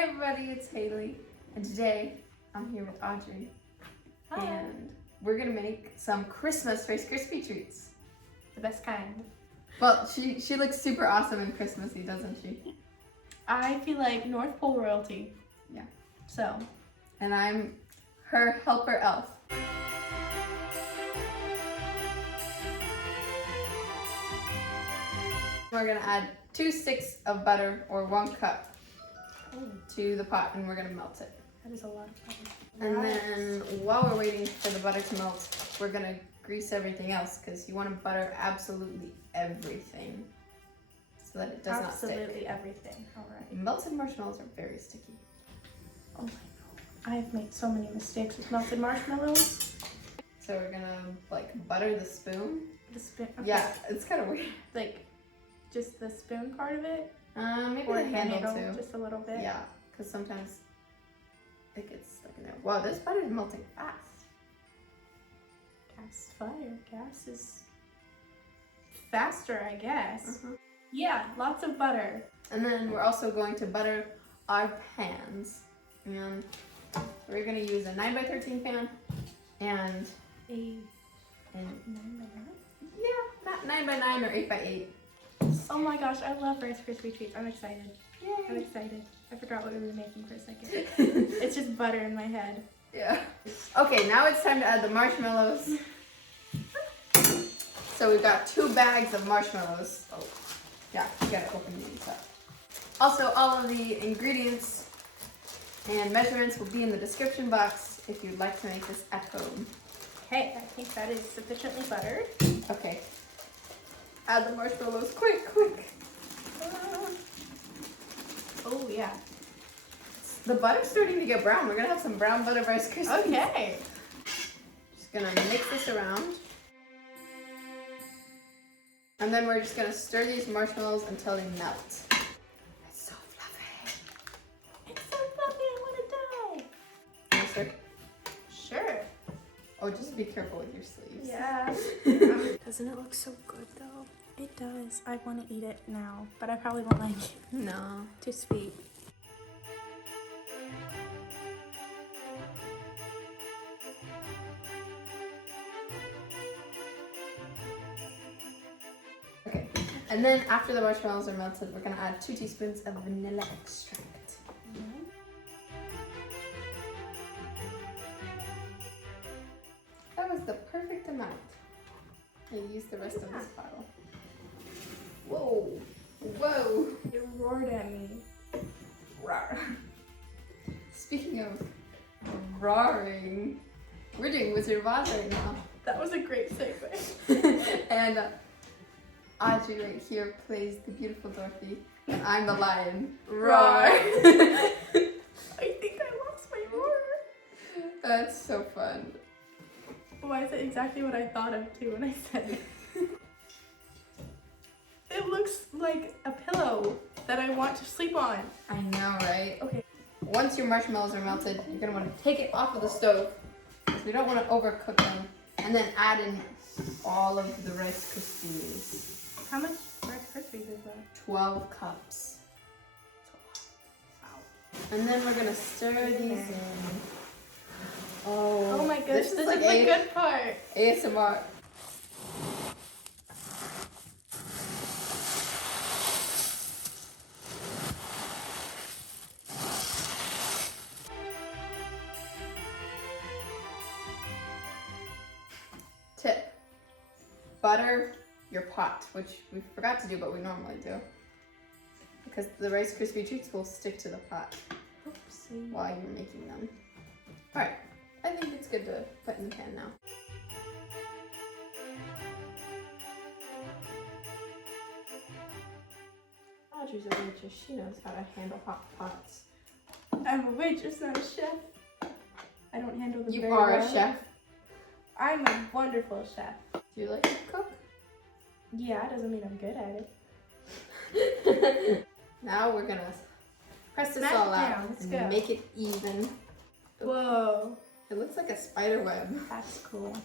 Hey everybody, it's Hailey, and today I'm here with Audrey. Hi. And we're gonna make some Christmas Rice Krispie treats. The best kind. Well, she looks super awesome and Christmassy, doesn't she? I feel like North Pole royalty. Yeah. So. And I'm her helper elf. We're gonna add 2 sticks of butter or 1 cup to the pot, and we're gonna melt it. That is a lot of butter. And then while we're waiting for the butter to melt, we're gonna grease everything else because you want to butter absolutely everything so that it does not stick. Absolutely everything. All right. Melted marshmallows are very sticky. Oh my god. I've made so many mistakes with melted marshmallows. So we're gonna like butter the spoon. The spoon. Okay. Yeah, it's kind of weird. Like just the spoon part of it? Maybe Or the handle too. just a little bit? Yeah, because sometimes it gets stuck in there. Wow, this butter is melting fast. Gas fire. Gas is faster, I guess. Yeah, lots of butter. And then we're also going to butter our pans. And we're going to use a 9x13 pan and A 9x9? yeah, not 9x9 or 8x8. Oh my gosh, I love Rice Krispie treats. I'm excited. Yay. I'm excited. I forgot what we were making for a second. It's just butter in my head. Yeah. Okay, now it's time to add the marshmallows. So we've got 2 bags of marshmallows. Oh, yeah, you gotta open these up. Also, all of the ingredients and measurements will be in the description box if you'd like to make this at home. Okay, I think that is sufficiently buttered. Okay. Add the marshmallows, quick, quick. Oh yeah. The butter's starting to get brown. We're gonna have some brown butter Rice Krispies. Okay. Just gonna mix this around. And then we're just gonna stir these marshmallows until they melt. It's so fluffy. It's so fluffy, I wanna die. Can I stir? Sure. Oh, just be careful with your sleeves. Yeah. Doesn't it look so good though? It does. I want to eat it now, but I probably won't like it. No. Too sweet. Okay. And then after the marshmallows are melted, we're gonna add 2 teaspoons of vanilla extract. That was the perfect amount. I used the rest of this bottle. Whoa! Whoa! It roared at me. Rawr. Speaking of roaring, we're doing Wizard of Oz right now. That was a great segue. And Audrey right here plays the beautiful Dorothy, and I'm the lion. Roar! I think I lost my roar. That's so fun. Why is it exactly what I thought of too when I said it? It looks like a pillow that I want to sleep on. I know, right? Okay. Once your marshmallows are melted, you're gonna want to take it off of the stove because we don't want to overcook them, and then add in all of the Rice Krispies. How much Rice Krispies is that? 12 cups. Wow. And then we're gonna stir these in. Oh my goodness, this is like the good part. ASMR. Tip. Butter your pot, which we forgot to do, but we normally do. Because the Rice Krispie treats will stick to the pot Oopsie. while you're making them. Alright, I think it's good to put in the pan now. Audrey's a waitress. She knows how to handle hot pots. I'm a waitress, not a chef. I don't handle them You very are well. a chef. I'm a wonderful chef. Do you like to cook? Yeah, doesn't mean I'm good at it. Now we're gonna press this Smash all it out down. Let's and go. make it even. Whoa. It looks like a spider web. That's cool.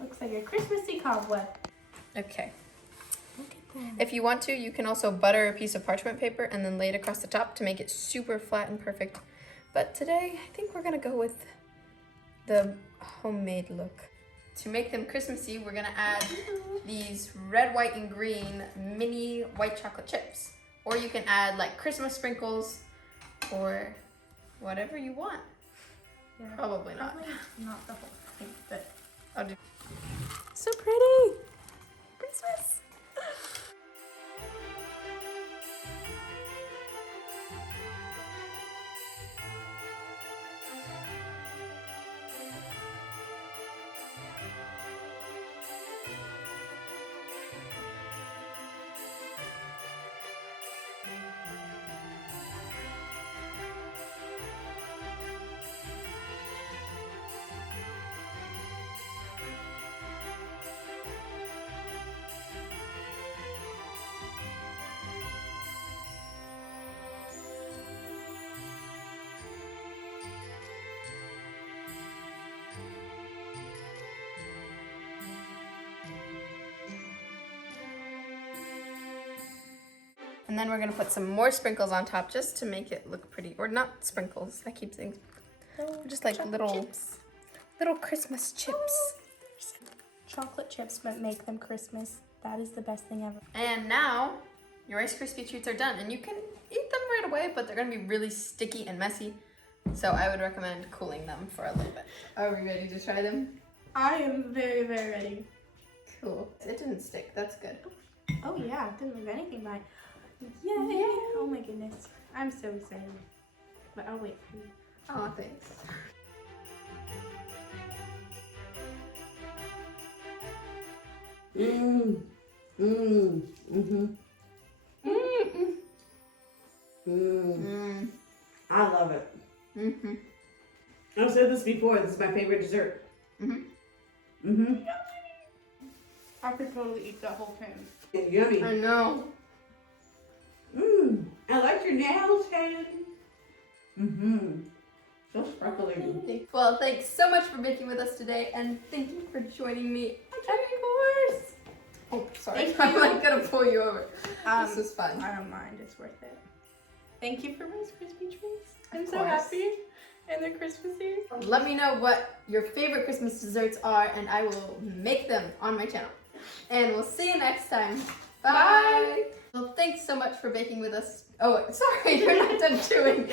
Looks like a Christmassy cobweb. Okay. Look at If you want to, you can also butter a piece of parchment paper and then lay it across the top to make it super flat and perfect. But today, I think we're gonna go with the homemade look. To make them Christmassy, we're gonna add these red, white, and green mini white chocolate chips. Or you can add like Christmas sprinkles or whatever you want. Yeah. Probably not. Probably not the whole thing, but I'll do. so pretty. Christmas. And then we're gonna put some more sprinkles on top just to make it look pretty. Or not sprinkles, I keep saying, just like little Christmas chips. Chocolate chips but make them Christmas. That is the best thing ever. And now your Rice Krispie treats are done, and you can eat them right away, but they're gonna be really sticky and messy. So I would recommend cooling them for a little bit. Are we ready to try them? I am very, very ready. Cool. It didn't stick, that's good. Oh yeah, didn't leave anything behind. Yay! Oh my goodness. I'm so excited. But I'll wait for you. Oh, thanks. Mmm. Mmm. Mhm. Mmm. Mmm. Mmm. I love it. Mhm. I've said this before. This is my favorite dessert. Mhm. Mhm. I could totally eat that whole pan. It's yummy. I know. Mmm. I like your nails, Hailey. Mhm. So sparkly. Well, thanks so much for baking with us today, and thank you for joining me. Of course. Oh, sorry. Thank I'm you. like gonna pull you over. This was fun. I don't mind. It's worth it. Thank you for Rice Krispie treats. I'm Of so course. happy. And they're Christmassy. Let me know what your favorite Christmas desserts are, and I will make them on my channel. And we'll see you next time. Bye. Bye. Well, thanks so much for baking with us. Oh, sorry, you're not done chewing.